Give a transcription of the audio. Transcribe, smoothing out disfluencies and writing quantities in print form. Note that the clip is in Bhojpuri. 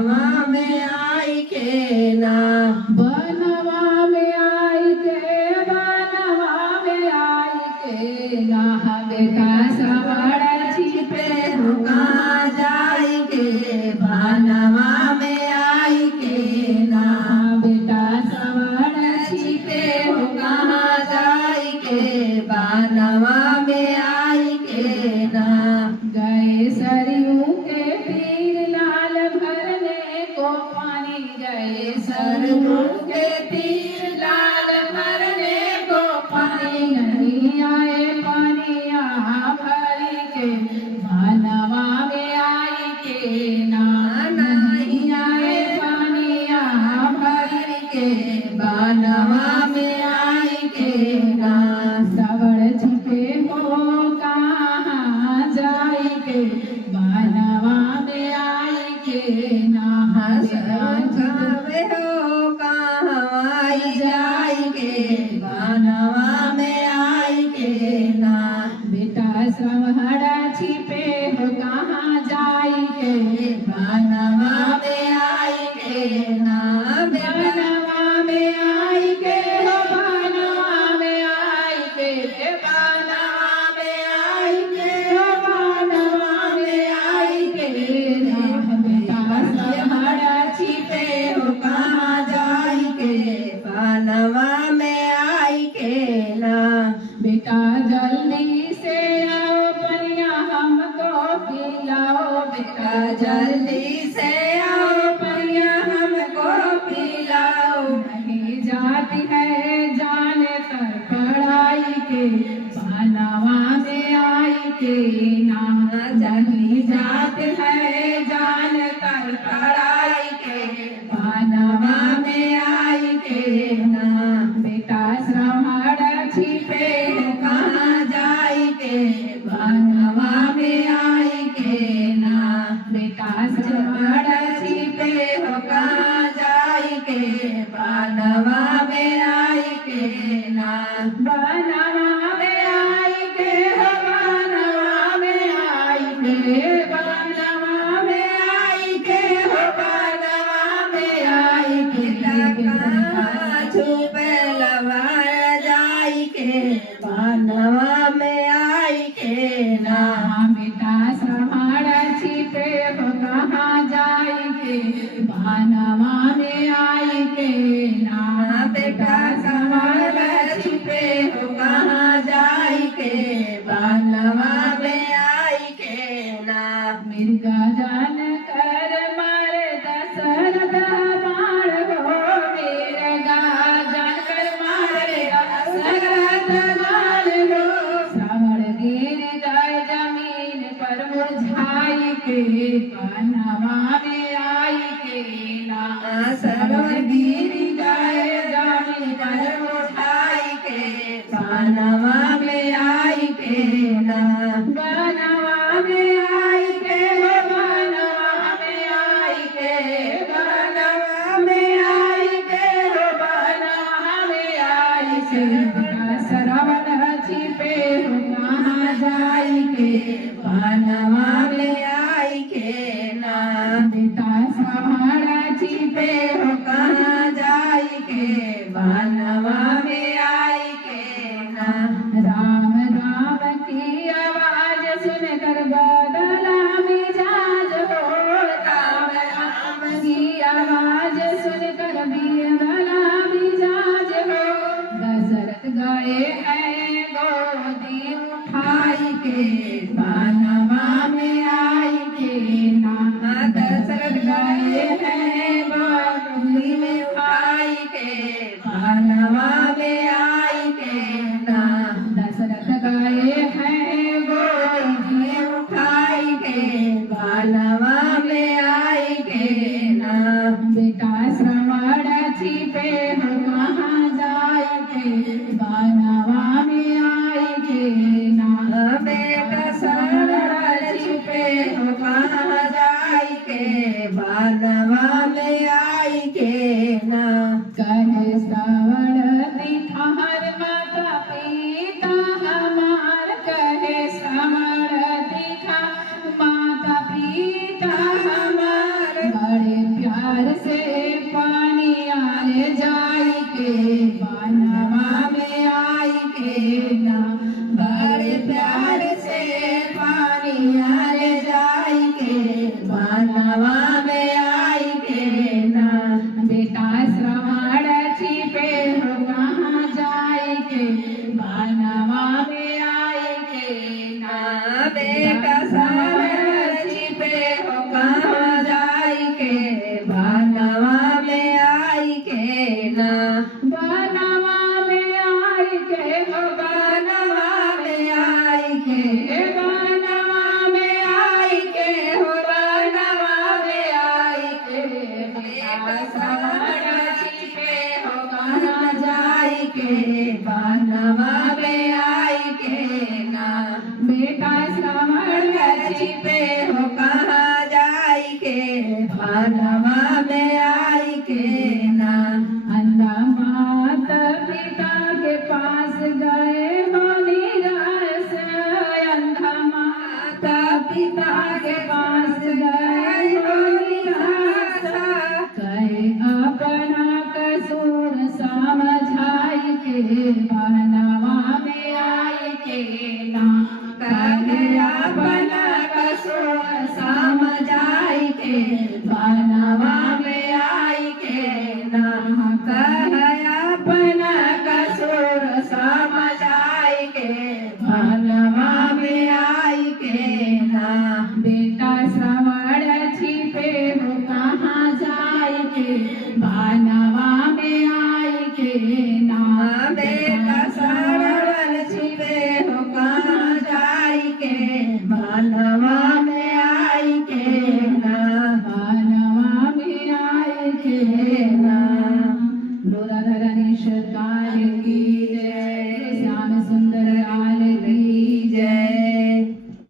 बनवा में आई के ना, बनवा में आई के, बनवा में आई के ना, बेटा श्रवण छिपे हो कहाँ जाई के, बनवा में आई के ना, बेटा श्रवण छिपे हो कहाँ जाई के, बनवा में आई के ना। गए सरयू के तीर लाल भरने को पानी, गए सरयू के तीर लाल भरने को पानी, नहीं आए पानिया भरी के, बनवा में आई के ना, नहीं आए पानिया भरी के, बनवा में आई के ना। श्रवण छिपे हो कहाँ जाई के, बनवा में आई के ना, जावे हो कहाँ आई जाई के, बनवा में आई के ना। बेटा श्रवण छिपे हो कहाँ जाई के, बनवा में आई के ना, बनवा में आई के हो, बनवा में आई के, बनवा में आई के, बनवा में आई के ना। बेटा श्रवण छिपे हो कहाँ जाई के, बनवा में आई के ना। बेटा जल्दी से आओ पनिया हमको पिलाओ, बेटा जल्दी से आओ पनिया हमको पिलाओ, नहीं जाती है जाने तर पढ़ाई के, बनवा में आई के ना, जल्दी जात है जान कर पढ़ाई के, बनवा में आई के ना। बेटा श्रवण छिपे हो कहाँ जाई के, बनवा में आई के ना। बेटा श्रवण छिपे हो कहाँ जाई के, बनवा में आई के ना। बनवा में आई के हो, बनवा में आई के, बनवा में आई के हो, बनवा में आई के। कहाँ छुपे लवा जाई के, बनवा में आई के ना। बेटा श्रवण छिपे हो कहाँ जाई के, बनवा में आई के ना। बेटा श्रवण छिपे हो कहाँ जाई के, बनवा में आई के ना। मृगा जान कर मारे दशरथ बाण हो, मृगा जान कर मारे दशरथ बाण हो, श्रवण गिर जाए जमीन पर मुरझाई के, बनवा में आई के ना। श्रवण गिर जाए जमीन पर मुरझाई के, बनवा में आई के ना। बनवा में आई के, बनवा में आई के, बनवा में आई के, बनवा में आई के। श्रवण छिपे हो कहाँ जाई के, बनवा में आई के ना। बेटा श्रवण छिपे हो कहाँ जाई के, बनवा में आई के ना। राम राम की आवाज सुनकर बदला मिजाज हो, राम राम की आवाज सुनकर बदला मिजाज हो। दशरथ गए हैं गोदी उठाई के, बनवा में आई के ना। दशरथ गए हैं गोदी में उठाई के, बनवा में आई के ना। दशरथ गए हैं गोदी में उठाई के, बनवा में आई के ना। बेटा श्रवण छिपे हो कहाँ जाई के, बनवा में आई के ना। बेटा श्रवण गए बनी रस अंधा माता पिता के पास गए बनी रस कहे अपना कसूर समझाई के बनवा में आई के ना कहे अपना कसूर समझाई के बनवा में आई के ना कहे अपना कसूर समझाई के बनवा में आई के ना बेटा श्रवण छिपे हो कहाँ जाई के बनवा में आई के ना बेटा श्रवण छिपे हो कहाँ जाई के बनवा में आई के ना बनवा में आई के ना लोरा धरणेश्वर